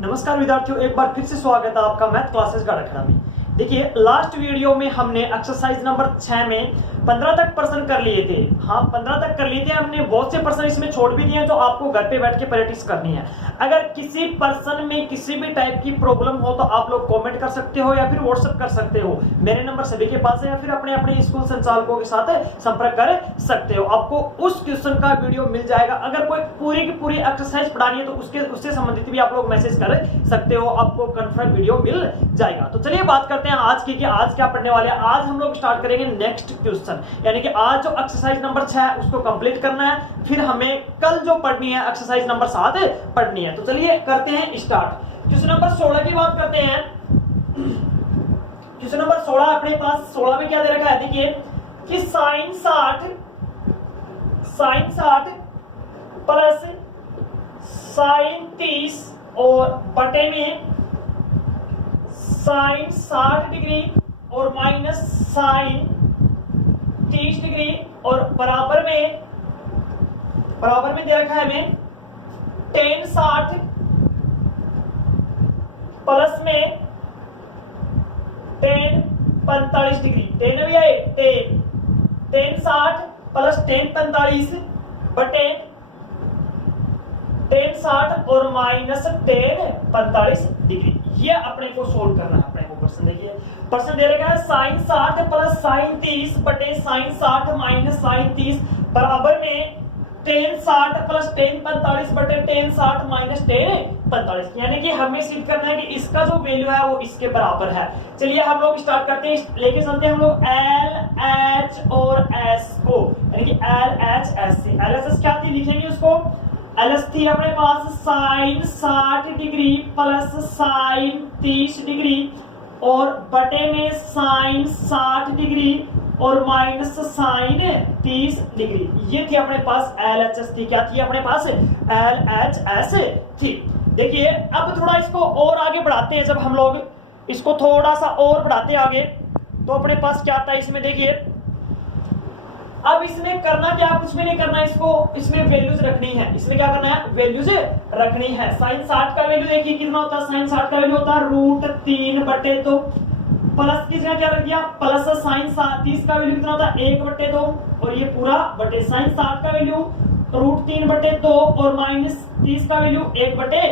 नमस्कार विद्यार्थियों, एक बार फिर से स्वागत है आपका मैथ क्लासेस गढ़खड़ा में। देखिए, लास्ट वीडियो में हमने एक्सरसाइज नंबर 6 में 15 तक प्रश्न कर लिए थे। हाँ, 15 तक कर लिए थे हमने। बहुत से प्रश्न इसमें छोड़ भी दिए हैं जो आपको घर पे बैठ के प्रैक्टिस करनी है। अगर किसी प्रश्न में किसी भी टाइप की प्रॉब्लम हो तो आप लोग कमेंट कर सकते हो या फिर व्हाट्सएप कर सकते हो। मेरे नंबर सभी के पास है, या फिर अपने अपने स्कूल संचालकों के साथ संपर्क कर सकते हो। आपको उस क्वेश्चन का वीडियो मिल जाएगा। अगर कोई पूरी की पूरी एक्सरसाइज पढ़ानी है तो उससे संबंधित भी आप लोग मैसेज कर सकते हो, आपको कंफर्म वीडियो मिल जाएगा। तो चलिए बात करते हैं आज की कि आज क्या पढ़ने वाले हैं। आज हम लोग स्टार्ट करेंगे नेक्स्ट क्वेश्चन, यानी कि आज जो एक्सरसाइज नंबर 6 है उसको कंप्लीट करना है। फिर हमें कल जो पढ़नी है एक्सरसाइज नंबर 7 पढ़नी है। तो चलिए करते हैं स्टार्ट। क्वेश्चन नंबर 16 की बात करते हैं। क्वेश्चन नंबर 16 अपने पास 16 में क्या दे रखा है, देखिए कि साइन 60 प्लस साइन 30 और बटे में साइन 60 डिग्री और माइनस साइन 30 डिग्री और बराबर में दे रखा है हमें टेन 60 प्लस में टेन 45 डिग्री। टेन भी आए, टेन 60 प्लस टेन 45 बटे टेन 60 और माइनस टेन 45 डिग्री। ये अपने को सोल्व करना है। अपने को प्रश्न देखिए, प्रश्न दे रखा है साइन 60 प्लस साइन 30 बटे साइन 60 माइनस साइन 30 बराबर में टेन 60 प्लस टेन 45 बटे टेन 60 माइनस टेन 45। यानी कि हमें सिद्ध करना है कि इसका जो वैल्यू है वो इसके बराबर है। चलिए हम लोग स्टार्ट करते हैं, लेके चलते हैं हम लोग एल एच और एस को, यानी कि एल एच एस से। एल एच एस क्या थी लिखेंगे उसको, एलएस थी अपने पास sine 60 degree plus sine 30 degree और बटे में साइन 60 डिग्री और माइनस साइन 30 डिग्री। ये थी अपने पास एलएचएस थी। क्या थी अपने पास, एलएचएस थी। देखिए अब थोड़ा इसको और आगे बढ़ाते हैं। जब हम लोग इसको थोड़ा सा और बढ़ाते हैं आगे तो अपने पास क्या आता है इसमें, देखिए अब इसमें करना क्या, कुछ भी नहीं करना, इसमें वैल्यूज रखनी है। इसमें क्या करना है, वैल्यूज रखनी है। साइन 60 का वैल्यू देखिए कितना होता है, साइन 60 का वैल्यू होता है √3 बटे 2 प्लस की जगह क्या रख दिया, प्लस साइन 30 का वैल्यू कितना होता है 1 बटे 2 और ये पूरा बटे साइन 60 का वैल्यू √3 बटे 2 और माइनस 30 का वैल्यू 1 बटे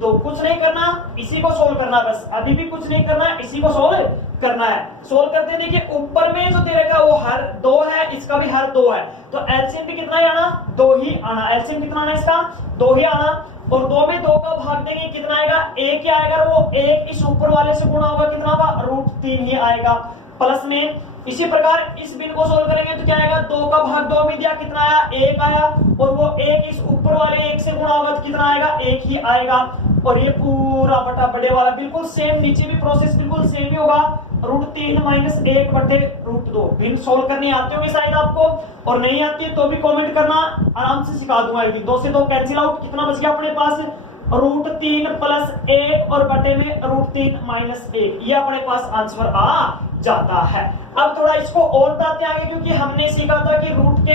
2। कुछ नहीं करना, इसी को सोल्व करना, बस अभी भी कुछ नहीं करना, इसी को सोल्व करना है। सोल्व करते हैं, देखिए ऊपर में जो दे रखा है वो हर 2 है, इसका भी हर 2 है, तो एलसीएम भी कितना ही आना, 2 ही आना। एलसीएम कितना आना इसका, 2 ही आना। और 2 में 2 का भाग देंगे कितना आएगा, 1 ही आएगा। वो 1 इस ऊपर वाले से गुणा होगा, कितना होगा, √3 ही आएगा। प्लस में इसी प्रकार इस बिन को सोल्व करेंगे तो क्या आएगा, 2 का भाग 2 में दिया, कितना आया, 1 आया। और वो 1 इस ऊपर वाले 1 से गुणा होगा तो कितना आएगा, 1 ही आएगा। और ये पूरा बटा बड़े वाला बिल्कुल सेम, नीचे भी प्रोसेस बिल्कुल सेम ही होगा, √3 माइनस 1 बटे √2। भिन्न सोल्व करनी आती होगी शायद आपको, और नहीं आती है तो भी कमेंट करना, आराम से सिखा दूंगा। 2 से 2 कैंसिल आउट, कितना बच गया अपने पास, √3 प्लस 1 और बटे में √3 माइनस 1। ये अपने पास आंसर आ जाता है। अब थोड़ा इसको और बताते आगे, क्योंकि हमने सीखा था कि रूट के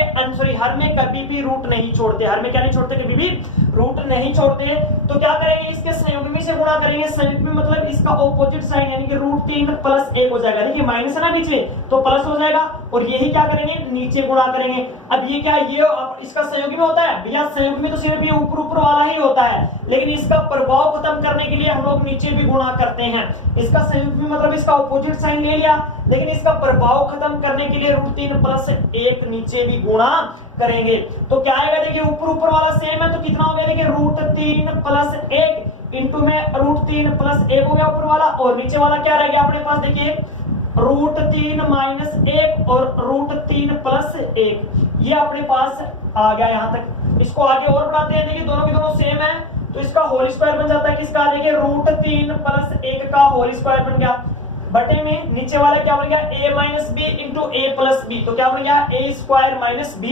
हर में कभी भी रूट नहीं छोड़ते। हर में क्या नहीं छोड़ते, कभी भी रूट नहीं छोड़ते। तो क्या करेंगे, इसके संयुग्मी से गुणा करेंगे। संयुग्मी मतलब इसका ऑपोजिट साइन, यानी कि √3 प्लस 1 हो जाएगा। देखिए माइनस है ना बीच में, तो प्लस हो जाएगा। और यही क्या करेंगे, नीचे गुणा करेंगे। अब ये क्या, ये इसका संयुग्मी होता है भैया, संयुग्मी तो सिर्फ ये ऊपर वाला ही होता है, लेकिन इसका प्रभाव खत्म करने के लिए हम लोग नीचे भी गुणा करते हैं। इसका संयुग्मी मतलब इसका ऑपोजिट साइन ले लिया, लेकिन इसका प्रभाव खत्म करने के लिए √3 प्लस 1 नीचे भी गुणा करेंगे। तो क्या आएगा, देखिए ऊपर वाला सेम है तो कितना हो गया, देखिए √3 प्लस 1 इंटू में √3 प्लस 1 हो गया ऊपर वाला, और नीचे वाला क्या रह गया अपने पास, देखिए √3 माइनस 1 और √3 प्लस 1। ये अपने पास आ गया यहाँ तक। इसको आगे और बढ़ाते हैं, देखिए दोनों की दोनों सेम है तो इसका होल स्क्वायर बन जाता है। किसका, देखिए √3 प्लस 1 का होल स्क्वायर बन गया, बटे में नीचे वाला क्या बन गया, a minus B into a plus B. तो क्या बन गया, a square minus b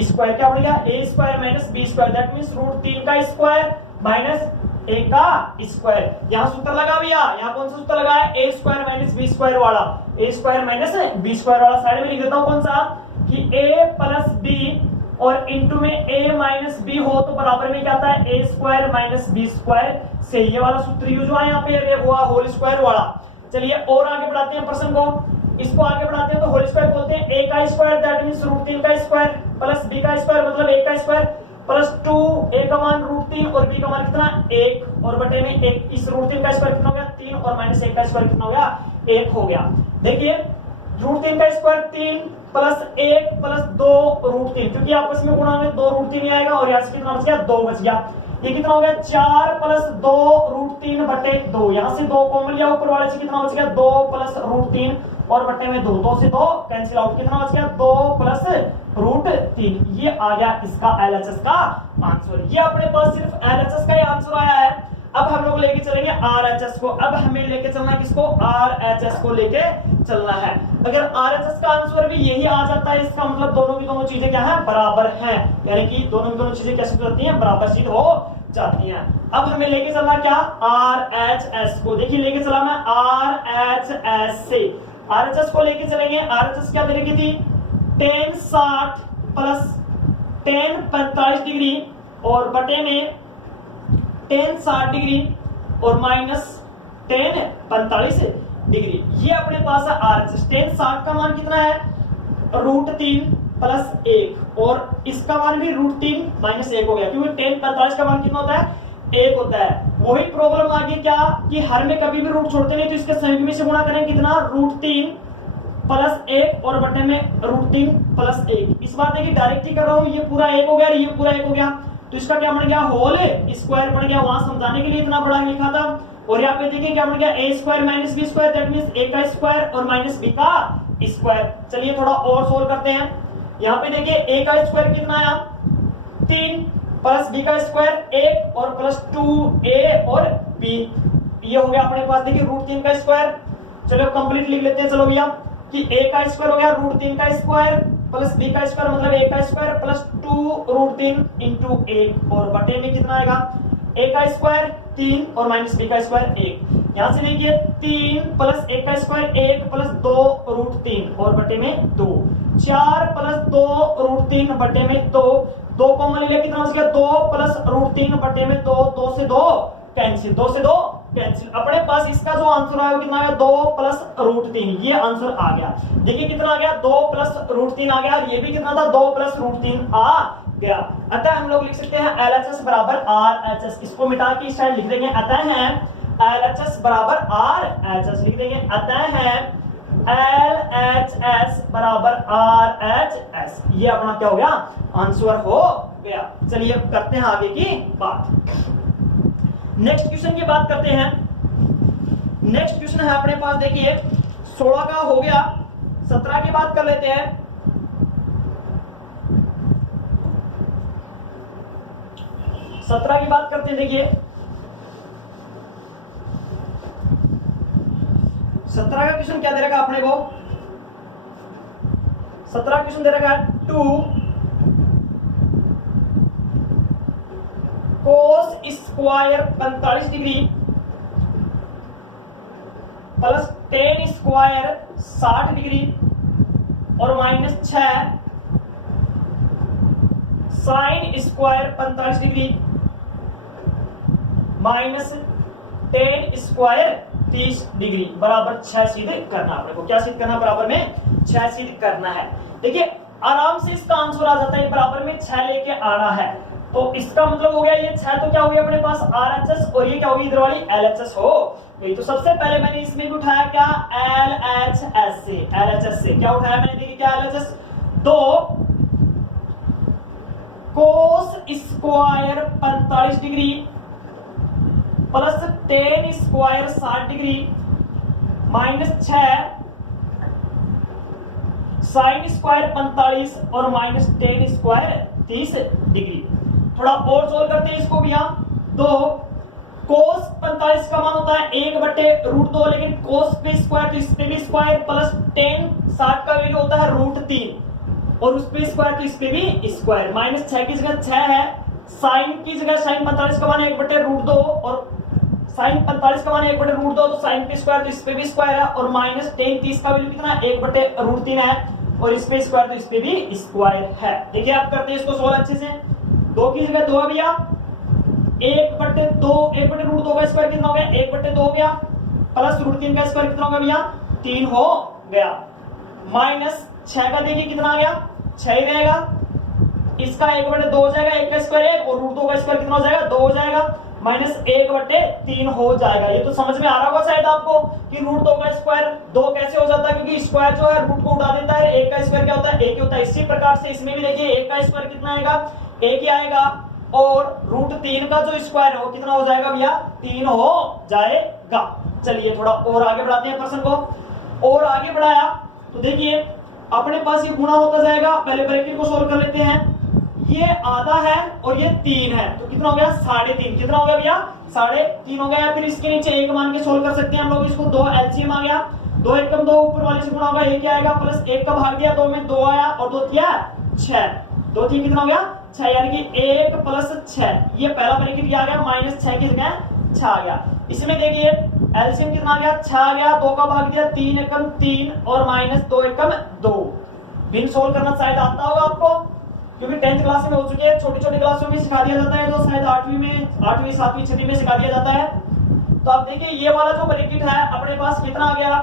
square, क्या बन गया, a square minus b square. That means √3 का स्क्वायर माइनस a का स्क्वायर। यहाँ सूत्र लगा भैया, यहाँ कौन सा सूत्र लगा है, a square minus b square वाला, a square minus b square वाला। साइड में लिख देता हूँ कौन सा, कि a प्लस b और इंटू में a माइनस बी हो तो बराबर में क्या आता है a square minus B square से ये वाला सूत्र यूज हुआ यहाँ पे हुआ होल स्क्वायर वाला। चलिए और आगे बढ़ाते हैं प्रश्न को, इसको आगे बढ़ाते हैं तो होल स्क्वायर बोलते हैं a का स्क्वायर दैट मींस √3 का स्क्वायर प्लस b का स्क्वायर मतलब a का स्क्वायर प्लस 2 a का मान √3 और b का मान कितना 1 और बटे में 1 इस √3 का स्क्वायर कितना हो गया 3 और माइनस 1 का स्क्वायर कितना हो गया 1 हो गया। देखिए √3 का स्क्वायर 3 प्लस 1 प्लस 2 √3 क्योंकि आपस में गुणा में 2 √3 ही आएगा और यहाँ से कितना बच गया 2 बच गया। ये कितना हो गया 4 प्लस 2 √3 बटे 2 यहाँ से 2 कॉमन लिया ऊपर वाले से कितना बच गया 2 प्लस √3 और बटे में 2 2 से 2 कैंसिल आउट कितना बच गया 2 प्लस √3 ये आ गया इसका LHS का आंसर। ये अपने पास सिर्फ LHS का ही आंसर आया है। अब हम लोग लेके चलेंगे RHS को। अब हमें लेके चलना है किसको RHS को लेके चलना है। अगर RHS का आंसर भी यही आ जाता है इसका मतलब दोनों की दोनों चीजें क्या है बराबर हैं, यानी कि दोनों की दोनों चीजें कैसे हो जाती हैं बराबर सिद्ध हो जाती हैं। अब हमें लेके चलना क्या RHS को। देखिए लेके चला मैं RHS से RHS को लेके चलेंगे। RHS क्या तरीके थी tan 60 प्लस tan 45 डिग्री और बटे में tan 60 डिग्री और माइनस tan 45 डिग्री। ये अपने पास है RHS। tan 60 का मान कितना है √3 प्लस 1 और इसका मान भी √3 माइनस 1 हो गया क्योंकि tan 45 का मान कितना होता है 1 होता है। वही प्रॉब्लम आ गई क्या कि हर में कभी भी रूट छोड़ते नहीं तो इसके संयुग्म में से गुणा करें कितना √3 प्लस 1 और बटे में √3 प्लस 1। इस बार देखिए डायरेक्ट ही कर रहा हूं, ये पूरा 1 हो गया और ये पूरा 1 हो गया तो इसका क्या बन गया होल स्क्वायर बन गया। वहां समझाने के लिए इतना बड़ा लिखा था और यहाँ पे देखिए क्या बन गया a square minus B square that means a का स्क्वायर और माइनस b का स्क्वायर। चलिए थोड़ा और सोल्व करते हैं। यहाँ पे देखिए a का स्क्वायर कितना आया 3 प्लस b का स्क्वायर 1 और प्लस 2a और b ये हो गया अपने पास। देखिए √3 का स्क्वायर चलो कंप्लीट लिख लेते हैं। चलो भैया कि a का स्क्वायर हो गया √3 का स्क्वायर प्लस b का स्क्वायर मतलब a का स्क्वायर प्लस 2 √3 इंटू 1 और बटे में कितना आएगा a का स्क्वायर 3 और माइनस b का स्क्वायर 1। यहाँ से देखिए 3 प्लस a का स्क्वायर 1 प्लस 2 √3 और बटे में 2 4 प्लस 2 √3 बटे में 2 2 कॉमन ले लिया कितना बच गया 2 प्लस √3 बटे में 2 2 से 2 कैंसिल 2 से 2 कैंसिल। अपने पास इसका जो आंसर आया वो कितना आ गया 2 प्लस √3 ये आंसर आ गया। देखिए कितना आ गया 2 प्लस √3 आ गया और ये भी कितना था 2 प्लस √3 आ गया। अतः हम लोग लिख सकते हैं LHS बराबर RHS। इसको मिटा के स्टाइल लिख देंगे अतः है LHS बराबर RHS लिख देंगे अतः है LHS बराबर RHS। ये अपना क्या हो गया आंसर हो गया। चलिए करते हैं आगे की बात। नेक्स्ट क्वेश्चन की बात करते हैं। नेक्स्ट क्वेश्चन है अपने पास देखिए 16 का हो गया 17 की बात कर लेते हैं। 17 की बात करते हैं। देखिए 17 का क्वेश्चन क्या दे रखा अपने को 17 क्वेश्चन दे रखा है 2 cos square 45 degree plus tan square 60 degree और minus 6 sin square 45 degree minus tan square 30 degree बराबर 6 सिद्ध करना। अपने को क्या सिद्ध करना बराबर में 6 सिद्ध करना है। देखिए आराम से इसका आंसर आ जाता है बराबर में 6 लेके आना है तो इसका मतलब हो गया ये 6 तो क्या हो गया अपने पास RHS और ये क्या होगी इधर वाली LHS हो गई। तो सबसे पहले मैंने इसमें भी उठाया क्या LHS से क्या उठाया मैंने देखिए क्या LHS 2 cos square 45 degree plus tan square 60 degree minus 6 sin square 45 और माइनस tan स्क्वायर 30 डिग्री। थोड़ा और सोल्व करते हैं इसको भैया। 2 cos 45 का मान होता है 1/√2 लेकिन cos पे स्क्वायर तो इस पे भी स्क्वायर प्लस tan 60 का वैल्यू होता है √3 और उस पे स्क्वायर तो इस पे भी स्क्वायर माइनस 6 की जगह 6 है sin की जगह sin 45 का मान 1/√2 और sin 45 का मान 1/√2 तो sin पे स्क्वायर तो इस पे भी स्क्वायर है और माइनस tan 30 का वैल्यू कितना 1/√3 है और इस पे स्क्वायर तो इस पे भी स्क्वायर है। देखिए आप करते हैं इसको सोल्व अच्छे से। 2 की जगह 2 है भैया, 1/2, 1/√2 का स्क्वायर कितना हो गया 1/2 हो गया, प्लस √3 का स्क्वायर कितना हो गया भैया 3 हो गया, माइनस 6 का देखिए कितना आ गया 6 ही रहेगा, इसका 1/2 हो जाएगा, 1 का स्क्वायर 1 और √2 का स्क्वायर कितना हो जाएगा 2 हो जाएगा, माइनस 1/3 हो जाएगा। ये तो समझ में आ रहा होगा शायद आपको कि √2 का स्क्वायर 2 कैसे हो जाता है, क्योंकि स्क्वायर जो है रूट को उठा देता है, 1 का स्क्वायर क्या होता है 1 ही होता है। इसी प्रकार से इसमें भी देखिए 1 का स्क्वायर कितना आएगा 1 ही आएगा, और √3 का जो स्क्वायर है वो कितना हो जाएगा भैया 3 हो जाएगा। चलिए थोड़ा और आगे बढ़ाते हैं प्रश्न को, और आगे बढ़ाया तो देखिए अपने पास ये गुणा होता जाएगा। पहले ब्रैकेट को सोल्व कर लेते हैं, ये आधा है और ये 3 है तो कितना हो गया 3.5, कितना हो गया भैया 3.5 हो गया। फिर इसके नीचे 1 मान के सोल्व कर सकते हैं हम लोग इसको, 2 एलसीएम आ गया, 2 एकम 2 ऊपर वाले से गुणा होगा 1 आएगा, प्लस 1 का भाग दिया 2 में 2 आया और 2 किया 6, 2 3 कितना हो गया 6, यानी कि 1 प्लस 6, ये पहला ब्रैकेट आ गया, माइनस 6 की जगह 6 आ गया। इसमें देखिए एलसीएम कितना आ गया 6 आ गया, 2 का भाग दिया 3 एकम 3 और माइनस 2 एकम 2। बिन सोल्व करना शायद आता होगा आपको, क्योंकि 10th क्लास में हो चुके हैं, छोटी छोटी क्लासों में सिखा दिया जाता है, तो शायद 8वीं में 8वीं 7वीं 6वीं में सिखा दिया जाता है। तो आप देखिए ये वाला जो ब्रैकेट है अपने पास कितना आ गया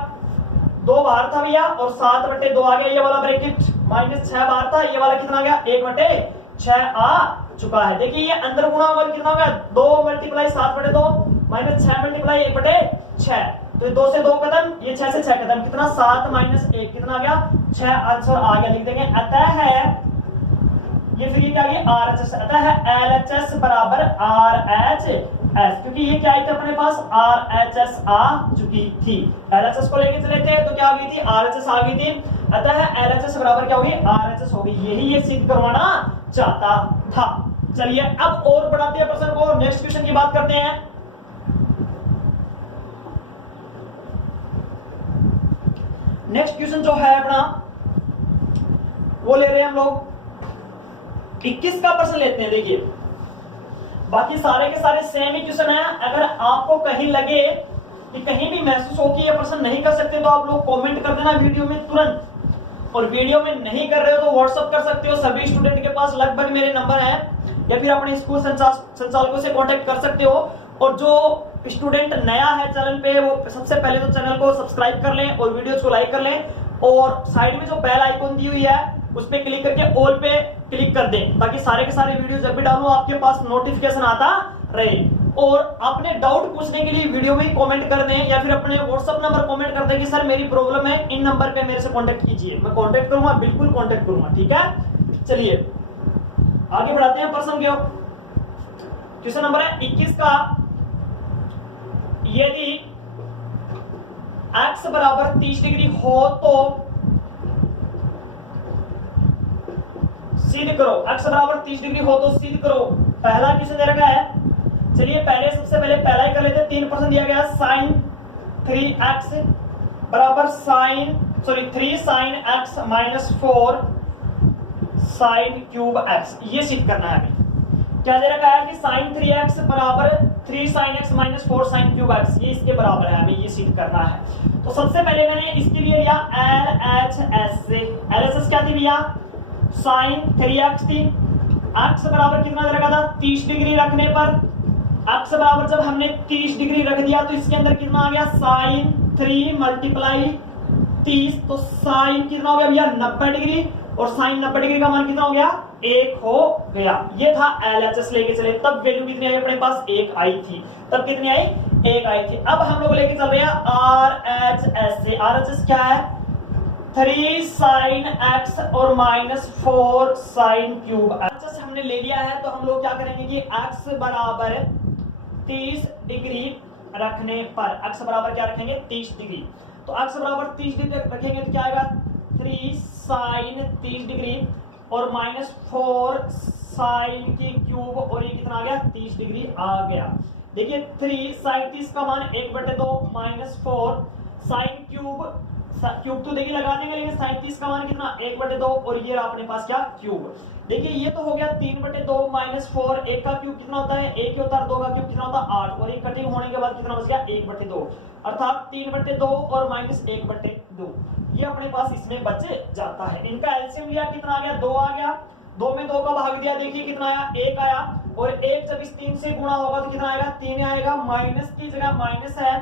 2 बाहर था भैया और 7/2 आ गया, ये वाला ब्रैकेट माइनस 6 बाहर था, ये वाला कितना आ गया 1/6 आ चुका है। देखिए ये अंदर गुणा होगा कितना हो गया 2 × 7/2 माइनस 6 × 1/6, तो 2 से 2 कदम, ये 6 से 6 कदम, कितना 7 माइनस 1 कितना आ गया 6, आंसर आ गया। लिख देंगे अतः है ये फिर क्या गया RHS, अतः है LHS बराबर RHS, क्योंकि ये क्या आई थी अपने पास RHS आ चुकी थी। LHS को लेके चले थे तो क्या आ गई थी RHS आ गई थी, अतः LHS बराबर क्या होगी RHS होगी, यही ये सिद्ध करवाना चाहता था। चलिए अब और बढ़ाते हैं प्रश्न को, नेक्स्ट क्वेश्चन की बात करते हैं। नेक्स्ट क्वेश्चन जो है अपना वो ले रहे हैं हम लोग 21 का प्रश्न लेते हैं। देखिए बाकी सारे के सारे सेम ही क्वेश्चन है, अगर आपको कहीं लगे कि कहीं भी महसूस हो कि ये प्रश्न नहीं कर सकते तो आप लोग कमेंट कर देना वीडियो में तुरंत, और वीडियो में नहीं कर रहे हो तो व्हाट्सअप कर सकते हो, सभी स्टूडेंट के पास लगभग मेरे नंबर है, या फिर अपने स्कूल संचालकों से कांटेक्ट कर सकते हो। और जो स्टूडेंट नया है चैनल पे वो सबसे पहले तो चैनल को सब्सक्राइब कर लें और वीडियोस को लाइक कर लें, और साइड में जो बेल आइकन दी हुई है उस पे क्लिक करके ऑल पे क्लिक कर दें, ताकि सारे के सारे वीडियो जब भी डालूं आपके पास नोटिफिकेशन आता रहे। और अपने डाउट पूछने के लिए वीडियो में कमेंट कर दें, या फिर अपने व्हाट्सएप नंबर कमेंट कर दें कि सर मेरी प्रॉब्लम है, इन नंबर पे मेरे से कांटेक्ट कीजिए, मैं कांटेक्ट करूंगा, बिल्कुल कांटेक्ट करूंगा, ठीक है। चलिए आगे बढ़ाते हैं प्रश्न की ओर। क्वेश्चन नंबर है 21 का, यदि x बराबर 30 डिग्री हो तो सिद्ध करो, x बराबर 30 डिग्री हो तो सिद्ध करो। पहला क्वेश्चन दे रखा है, चलिए पहले सबसे पहले पहला ही कर लेते हैं। 3% दिया गया sin 3x बराबर 3 sin x minus 4 sin cube x, ये सिद्ध करना है। अभी क्या दे रखा है कि sin 3x बराबर 3 sin x minus 4 sin cube x, ये इसके बराबर है, हमें ये सिद्ध करना है। तो सबसे पहले मैंने इसके लिए लिया LHS से, LHS क्या थी भैया sin 3x थी, x बराबर कितना दे रखा था 30 डिग्री रखने पर, x बराबर जब हमने 30 डिग्री रख दिया तो इसके अंदर कितना आ गया sin 3 × 30, तो sin कितना हो गया भैया 90 डिग्री, और sin 90 डिग्री का मान कितना हो गया 1 हो गया। ये था LHS लेके चले, तब वैल्यू कितनी आई अपने पास 1 आई थी, तब कितनी आई 1 आई थी। अब हम लोग लेके चल रहे हैं RHS से, RHS क्या है 3 sin x और माइनस 4 sin क्यूब x हमने ले लिया है, तो हम लोग क्या करेंगे कि x बराबर 30 डिग्री रखने पर, x बराबर क्या रखेंगे 30 डिग्री, तो x बराबर 30 डिग्री रखेंगे तो क्या आएगा 3 sin 30 डिग्री और माइनस 4 sin की क्यूब, और ये कितना आ गया 30 डिग्री आ गया। देखिए 3 sin 30 का मान 1/2 माइनस 4 sin क्यूब क्यूब तो देखिए लगा देंगे, लेकिन 37 का मान कितना 1/2 और ये रहा अपने पास क्या क्यूब। देखिए ये तो हो गया 3/2 माइनस 4, 1 का क्यूब कितना होता है 1 ही होता है, 2 का क्यूब कितना होता है 8 और 1 कटिंग होने के बाद कितना बच गया 1/2 अर्थात 3/2 और माइनस 1/2 ये अपने पास इसमें बच जाता है। इनका एलसीएम लिया कितना आ गया 2 आ गया, 2 में 2 का भाग दिया देखिए कितना आया 1 आया और 1 जब इस 3 से गुणा होगा तो कितना आएगा 3 आएगा, माइनस की जगह माइनस है,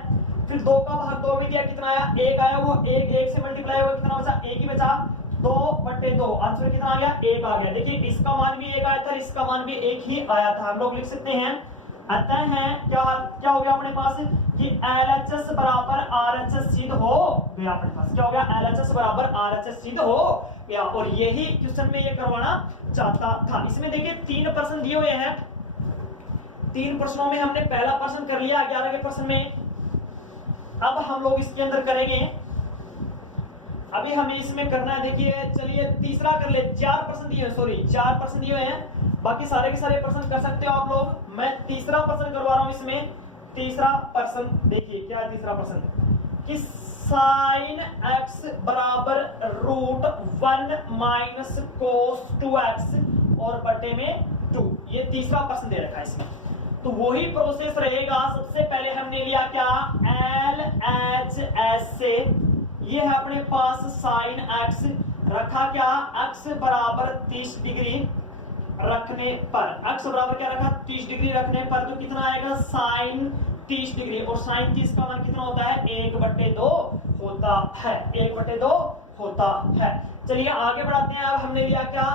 फिर 2 का भाग 2 में दिया कितना आया 1 आया, वो 1 से मल्टीप्लाई हुआ कितना बचा 1 ही बचा 2/2 आंसर कितना आ गया 1 आ गया। देखिए इसका मान भी 1 आया था, इसका मान भी 1 ही आया था। हम लोग लिख सकते हैं अतः है क्या क्या हो गया अपने पास कि LHS बराबर RHS सिद्ध हो गया। अपने पास क्या हो गया LHS बराबर RHS सिद्ध हो गया और यही क्वेश्चन में ये करवाना चाहता था। इसमें देखिए 3 प्रश्न दिए हुए हैं, 3 प्रश्नों में हमने पहला प्रश्न कर लिया 11 के प्रश्न में। अब हम लोग इसके अंदर करेंगे, अभी हमें इसमें करना है देखिए चलिए तीसरा कर ले। 4 प्रश्न दिए सॉरी 4 प्रश्न दिए हुए हैं, बाकी सारे के सारे प्रश्न कर सकते हो आप लोग। मैं तीसरा प्रश्न करवा रहा हूं इसमें। तीसरा प्रश्न देखिए क्या है तीसरा प्रश्न कि साइन x बराबर √1 माइनस कोस 2x और बटे में 2, ये तीसरा प्रश्न दे रखा है इसमें। तो वही प्रोसेस रहेगा, सबसे पहले हमने लिया क्या LHS से, ये है अपने पास साइन x, रखा क्या x बराबर 30 डिग्री रखने पर, x बराबर क्या रखा 30 डिग्री रखने पर, तो कितना आएगा साइन 30 डिग्री और साइन 30 का मान कितना होता है 1/2 होता है, 1/2 होता है। चलिए आगे बढ़ाते हैं। अब हमने लिया क्या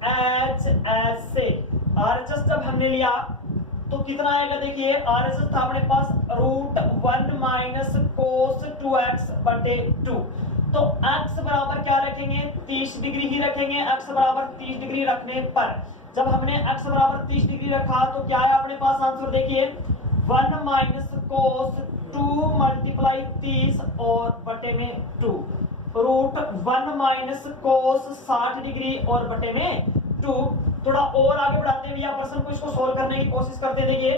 RHS से, RHS जब हमने लिया तो कितना आएगा देखिए RHS था अपने पास √1 माइनस कोस 2x/2, तो x बराबर क्या रखेंगे 30 डिग्री ही रखेंगे, x बराबर 30 डिग्री रखने पर जब हमने x बराबर 30 डिग्री रखा तो क्या है अपने पास आंसर देखिए 1 माइनस कोस 2 मल्टीप्लाई 30 और बटे में 2, √1 माइनस कोस 60 डिग्री और बटे में 2। थोड़ा और आगे बढ़ाते हैं भैया प्रश्न को, इसको सोल्व करने की कोशिश करते हैं। देखिए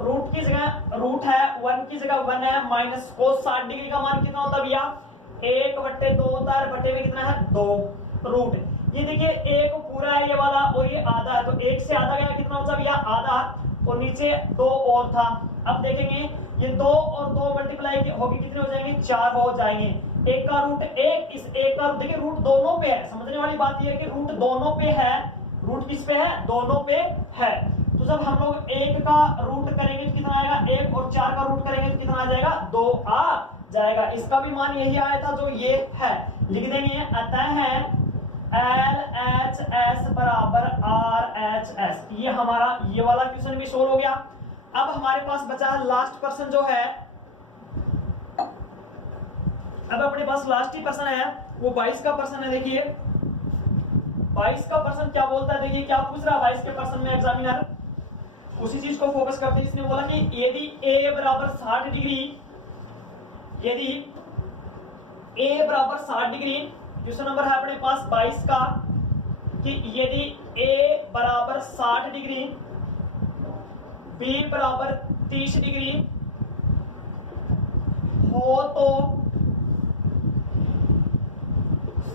रूट की जगह रूट है, 1 की जगह 1 है, माइनस कोस 60 डिग्री का मान कितना होता है भैया 1/2 होता है, बटे में कितना है 2 रूट। ये देखिए 1 पूरा है ये वाला और ये आधा है, तो 1 से आधा गया कितना होता है भैया आधा और नीचे 2 और था। अब देखेंगे ये 2 और 2 मल्टीप्लाई होगी कितने हो जाएंगे 4 हो जाएंगे। 1 का रूट 1, इस 1 का देखिए रूट दोनों पे है, समझने वाली बात ये है कि रूट दोनों पे है, रूट किस पे है दोनों पे है। तो जब हम लोग 1 का रूट करेंगे तो कितना आएगा 1 और 4 का रूट करेंगे तो कितना आ जाएगा 2 आ जाएगा। इसका भी मान यही आया था जो ये है, लिख देंगे अतः है LHS बराबर RHS। ये हमारा ये वाला क्वेश्चन भी सोल्व हो गया। अब हमारे पास बचा लास्ट प्रश्न जो है, अब अपने पास लास्ट ही प्रश्न है वो 22 का प्रश्न है। देखिए 22 का प्रश्न क्या बोलता है, देखिए क्या पूछ रहा है 22 के प्रश्न में एग्जामिनर, उसी चीज को फोकस करते हैं। इसने बोला कि यदि a बराबर 60 डिग्री, यदि a बराबर 60 डिग्री, क्वेश्चन नंबर है अपने पास 22 का कि यदि a बराबर 60 डिग्री, b बराबर 30 डिग्री हो तो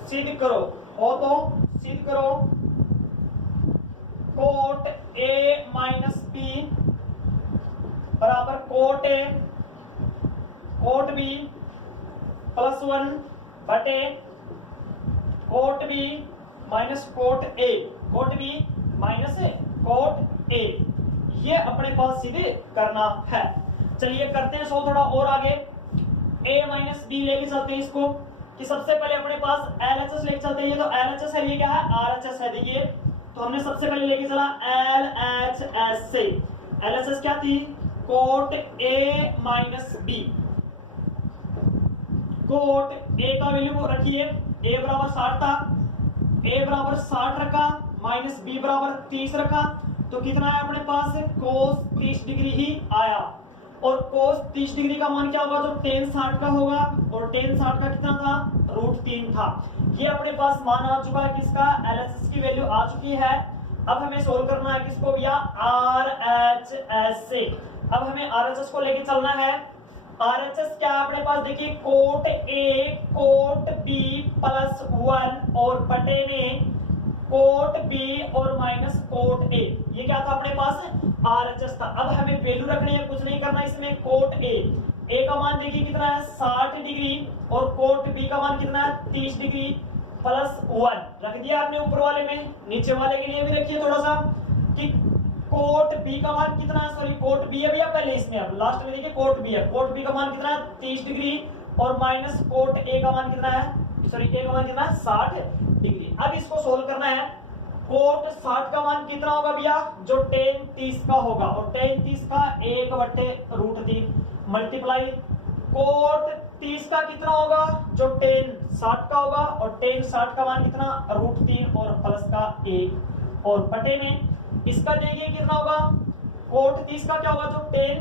सिद्ध करो, हो तो सिद्ध करो कोट a माइनस b बराबर cot a cot b plus 1 बटे cot b minus cot a, cot b minus cot a, ये अपने पास सिद्ध करना है। चलिए करते हैं सो थोड़ा और आगे। a माइनस b लेके चलते हैं इसको कि सबसे पहले अपने पास LHS लेके चलते हैं। ये तो LHS है, ये क्या है RHS है। देखिए तो हमने सबसे पहले लेके चला LHS से, LHS क्या थी cot a minus b, cot a का वैल्यू रखिए a बराबर 60 था, a बराबर 60 रखा माइनस b बराबर 30 रखा, तो कितना है अपने पास कोस 30 डिग्री ही आया। और कोस 30 डिग्री का मान क्या होगा जो टेन 60 का होगा, और टेन 60 का कितना था √3 था। ये अपने पास मान आ चुका है किसका LHS की वैल्यू आ चुकी है। अब हमें सोल्व करना है किसको भैया RHS से। अब हमें RHS को लेके चलना है RHS क्या है अपने पास, देखिए cot A cot B plus 1 और बटे में कोट B और माइनस कोट A, ये क्या था अपने पास RHS था। अब हमें वैल्यू रखनी है, कुछ नहीं करना इसमें। कोट A का मान देखिए कितना है 60 डिग्री और कोट B का मान कितना है 30 डिग्री प्लस 1 रख दिया आपने ऊपर वाले में। नीचे वाले के लिए भी रखिए थोड़ा सा कि कोट B का मान कितना है, सॉरी कोट B है भैया पहले इसमें, अब लास्ट में देखिए कोट B है। कोट B का मान कितना है 30 डिग्री और माइनस कोट A का मान कितना है, सॉरी A का मान कितना है 60 डिग्री। अब इसको सोल्व करना है। कोट 60 का मान कितना होगा भैया, जो tan 30 का होगा, और tan 30 का 1/√3 मल्टीप्लाई कोट 30 का कितना होगा, जो tan 60 का होगा, और tan 60 का मान कितना √3 और प्लस का 1 और बटे में इसका देखिए कितना होगा, कोट 30 का क्या होगा, जो tan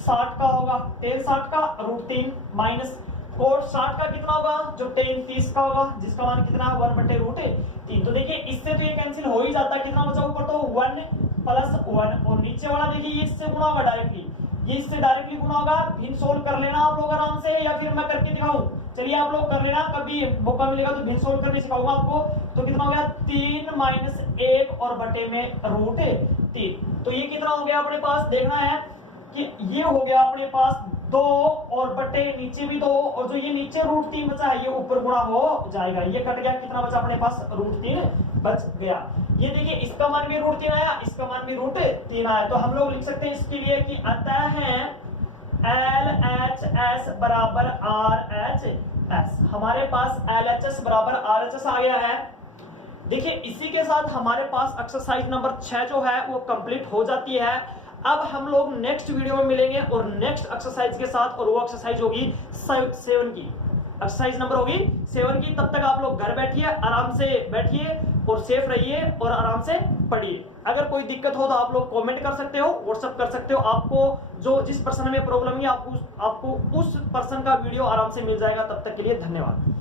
60 का होगा, tan 60 का √3 माइनस कोट 60 का कितना होगा, जो tan 30 का होगा, जिसका मान कितना है 1/√3। तो देखिए इससे तो ये कैंसिल हो ही जाता है, कितना बचा ऊपर तो 1 प्लस 1 और नीचे वाला देखिए ये इससे गुणा होगा डायरेक्टली, ये इससे डायरेक्टली गुणा होगा। भिन्न सोल्व कर लेना आप लोग आराम से, या फिर मैं करके दिखाऊं, चलिए आप लोग कर लेना, कभी मौका मिलेगा तो भिन्न सोल्व करके सिखाऊंगा आपको। तो कितना हो गया 3 माइनस 1 और बटे में √3। तो ये कितना हो गया अपने पास, देखना है कि ये हो गया अपने पास 2 और बटे नीचे भी 2, और जो ये नीचे √3 बचा है ये ऊपर गुणा हो जाएगा, ये कट गया, कितना बचा अपने पास √3 बच गया। ये देखिए इसका मान भी √3 आया, इसका मान भी √3 आया। तो हम लोग लिख सकते हैं इसके लिए कि अतः है LHS बराबर RHS, हमारे पास LHS बराबर RHS आ गया है। देखिए इसी के साथ हमारे पास एक्सरसाइज नंबर 6 जो है वो कंप्लीट हो जाती है। अब हम लोग नेक्स्ट वीडियो में मिलेंगे और नेक्स्ट एक्सरसाइज के साथ, और वो एक्सरसाइज होगी 7 की, एक्सरसाइज नंबर होगी 7 की। तब तक आप लोग घर बैठिए, आराम से बैठिए और सेफ रहिए और आराम से पढ़िए। अगर कोई दिक्कत हो तो आप लोग कमेंट कर सकते हो, व्हाट्सएप कर सकते हो, आपको जो जिस पर्सन में प्रॉब्लम है आपको उस पर्सन का वीडियो आराम से मिल जाएगा। तब तक के लिए धन्यवाद।